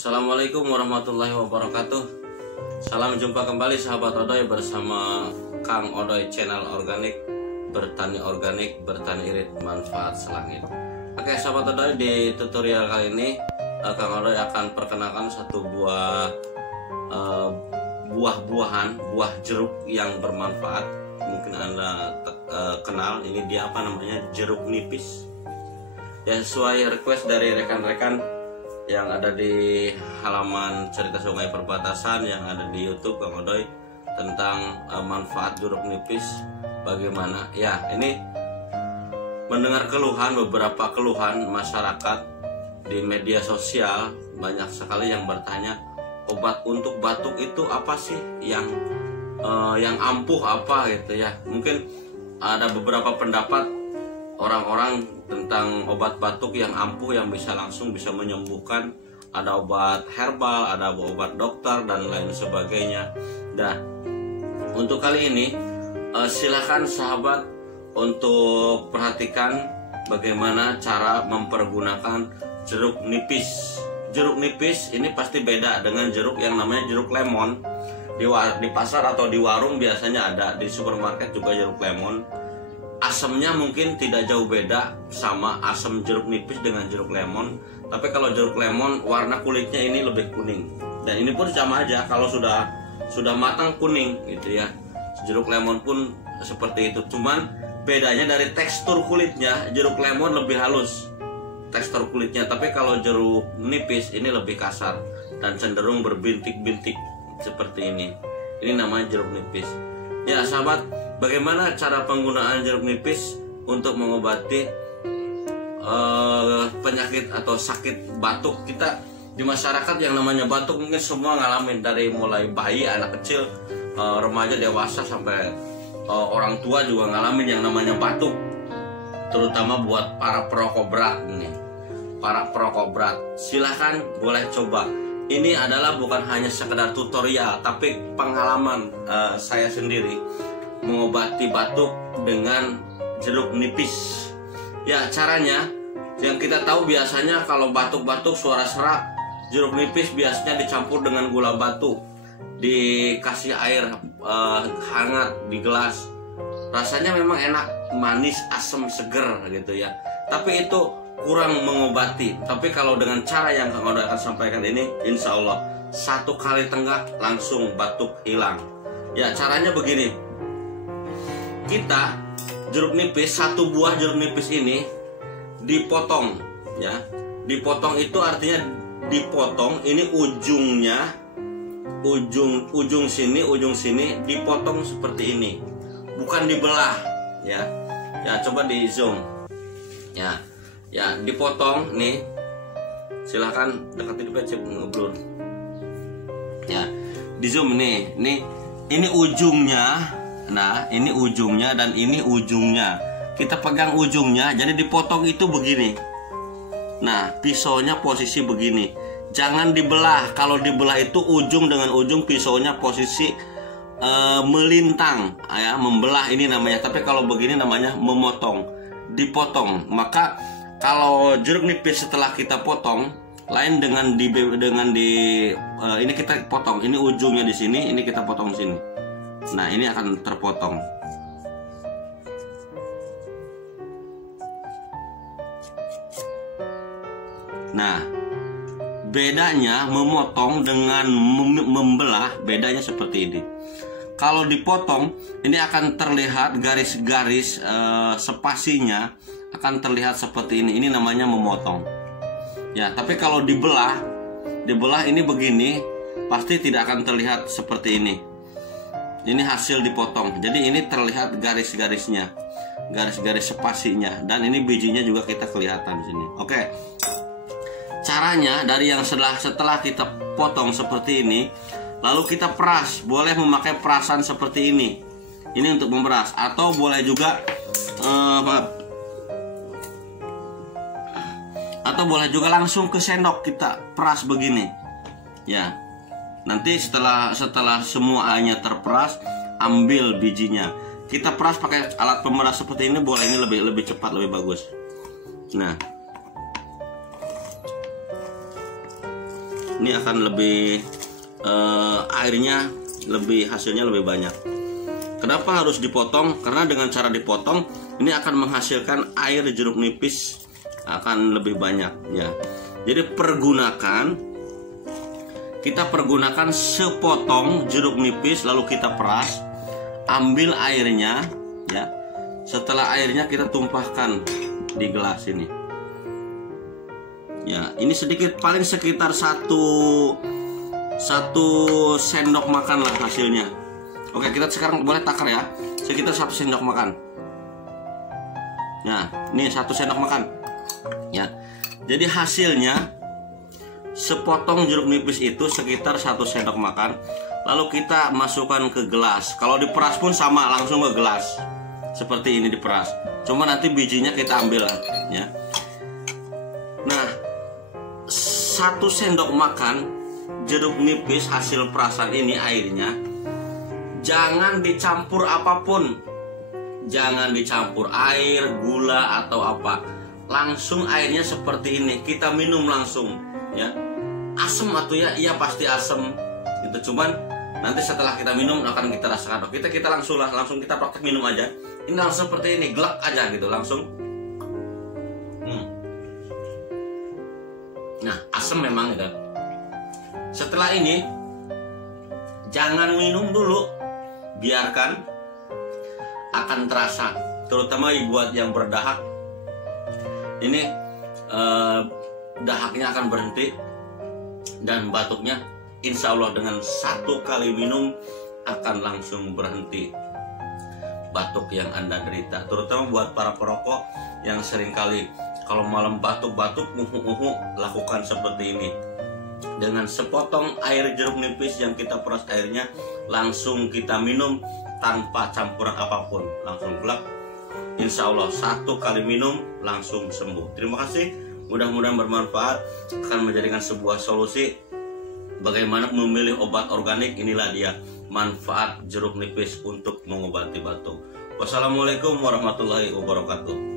Assalamualaikum warahmatullahi wabarakatuh. Salam jumpa kembali sahabat Odoy bersama Kang Odoy channel organik, bertani irit manfaat selangit. Oke sahabat Odoy, di tutorial kali ini Kang Odoy akan perkenalkan satu buah buah jeruk yang bermanfaat. Mungkin Anda kenal, ini dia apa namanya, jeruk nipis. Ya, sesuai request dari rekan-rekan yang ada di halaman Cerita Sungai Perbatasan yang ada di YouTube Kang Odoy tentang manfaat jeruk nipis bagaimana. Ya, ini mendengar beberapa keluhan masyarakat di media sosial, banyak sekali yang bertanya, obat untuk batuk itu apa sih yang ampuh apa gitu ya. Mungkin ada beberapa pendapat orang-orang tentang obat batuk yang ampuh, yang langsung bisa menyembuhkan. Ada obat herbal, ada obat dokter dan lain sebagainya. Nah, untuk kali ini silakan sahabat untuk perhatikan bagaimana cara mempergunakan jeruk nipis. Jeruk nipis ini pasti beda dengan jeruk yang namanya jeruk lemon. Di pasar atau di warung biasanya ada, di supermarket juga jeruk lemon. Asamnya mungkin tidak jauh beda sama asam jeruk nipis dengan jeruk lemon. Tapi kalau jeruk lemon warna kulitnya ini lebih kuning. Dan ini pun sama aja, kalau sudah matang kuning gitu ya. Jeruk lemon pun seperti itu. Cuman bedanya dari tekstur kulitnya, jeruk lemon lebih halus tekstur kulitnya. Tapi kalau jeruk nipis ini lebih kasar dan cenderung berbintik-bintik seperti ini. Ini namanya jeruk nipis. Ya sahabat, bagaimana cara penggunaan jeruk nipis untuk mengobati penyakit atau sakit batuk? Kita di masyarakat yang namanya batuk mungkin semua ngalamin, dari mulai bayi, anak kecil, remaja, dewasa, sampai orang tua juga ngalamin yang namanya batuk. Terutama buat para perokok berat nih, para perokok berat, silahkan boleh coba. Ini adalah bukan hanya sekedar tutorial, tapi pengalaman saya sendiri mengobati batuk dengan jeruk nipis. Ya, caranya yang kita tahu biasanya kalau batuk-batuk suara serak, jeruk nipis biasanya dicampur dengan gula batu, dikasih air hangat di gelas. Rasanya memang enak, manis, asam, seger gitu ya. Tapi itu kurang mengobati. Tapi kalau dengan cara yang Kang Odoy akan sampaikan ini, insya Allah 1 kali tenggak langsung batuk hilang. Ya, caranya begini. Kita jeruk nipis, 1 buah jeruk nipis ini dipotong ya. Dipotong itu artinya dipotong, ini ujungnya, ujung sini dipotong seperti ini. Bukan dibelah ya. Ya, coba di zoom. Ya, dipotong nih. Silahkan deketin PC ngeblur. Ya, di zoom nih. Ini ujungnya. Nah, ini ujungnya dan ini ujungnya. Kita pegang ujungnya, jadi dipotong itu begini. Nah, pisaunya posisi begini. Jangan dibelah. Kalau dibelah itu ujung dengan ujung pisaunya posisi melintang, ya, membelah ini namanya. Tapi kalau begini namanya memotong, dipotong. Maka kalau jeruk nipis setelah kita potong, lain dengan ini kita potong, ini ujungnya di sini, ini kita potong sini. Nah, ini akan terpotong. Nah, bedanya memotong dengan membelah, bedanya seperti ini. Kalau dipotong, ini akan terlihat garis-garis spasinya akan terlihat seperti ini. Ini namanya memotong. Ya, tapi kalau dibelah ini begini, pasti tidak akan terlihat seperti ini. Ini hasil dipotong. Jadi ini terlihat garis-garisnya, garis-garis spasinya, dan ini bijinya juga kita kelihatan di sini. Oke. Caranya dari yang setelah kita potong seperti ini, lalu kita peras. Boleh memakai perasan seperti ini. Ini untuk memeras, atau boleh juga langsung ke sendok kita peras begini. Ya. Nanti setelah semuanya terperas, ambil bijinya. Kita peras pakai alat pemeras seperti ini, boleh, ini lebih cepat, lebih bagus. Nah, ini akan lebih airnya lebih, hasilnya lebih banyak. Kenapa harus dipotong? Karena dengan cara dipotong ini akan menghasilkan air jeruk nipis akan lebih banyak ya. Jadi kita pergunakan sepotong jeruk nipis, lalu kita peras, ambil airnya ya. Setelah airnya kita tumpahkan di gelas ini. Ya, ini sedikit, paling sekitar satu sendok makan lah hasilnya. Oke, kita sekarang boleh takar ya. Sekitar 1 sendok makan. Nah, ini 1 sendok makan. Ya. Jadi hasilnya sepotong jeruk nipis itu sekitar 1 sendok makan. Lalu kita masukkan ke gelas. Kalau diperas pun sama, langsung ke gelas. Seperti ini diperas. Cuma nanti bijinya kita ambil ya. Nah, 1 sendok makan jeruk nipis hasil perasan ini airnya jangan dicampur apapun. Jangan dicampur air, gula atau apa. Langsung airnya seperti ini. Kita minum langsung ya. Asem atau ya? Iya pasti asem. Itu cuman nanti setelah kita minum akan kita rasakan. Kita langsung kita praktek minum aja. Ini langsung seperti ini, glek aja gitu langsung. Nah, asem memang gitu. Setelah ini jangan minum dulu, biarkan, akan terasa. Terutama buat yang berdahak, ini dahaknya akan berhenti dan batuknya insya Allah dengan 1 kali minum akan langsung berhenti batuk yang Anda derita. Terutama buat para perokok yang seringkali kalau malam batuk-batuk, lakukan seperti ini. Dengan sepotong air jeruk nipis yang kita peras airnya, langsung kita minum tanpa campuran apapun, langsung gelap. Insya Allah 1 kali minum langsung sembuh. Terima kasih, mudah-mudahan bermanfaat, akan menjadikan sebuah solusi bagaimana memilih obat organik. Inilah dia manfaat jeruk nipis untuk mengobati batuk. Wassalamualaikum warahmatullahi wabarakatuh.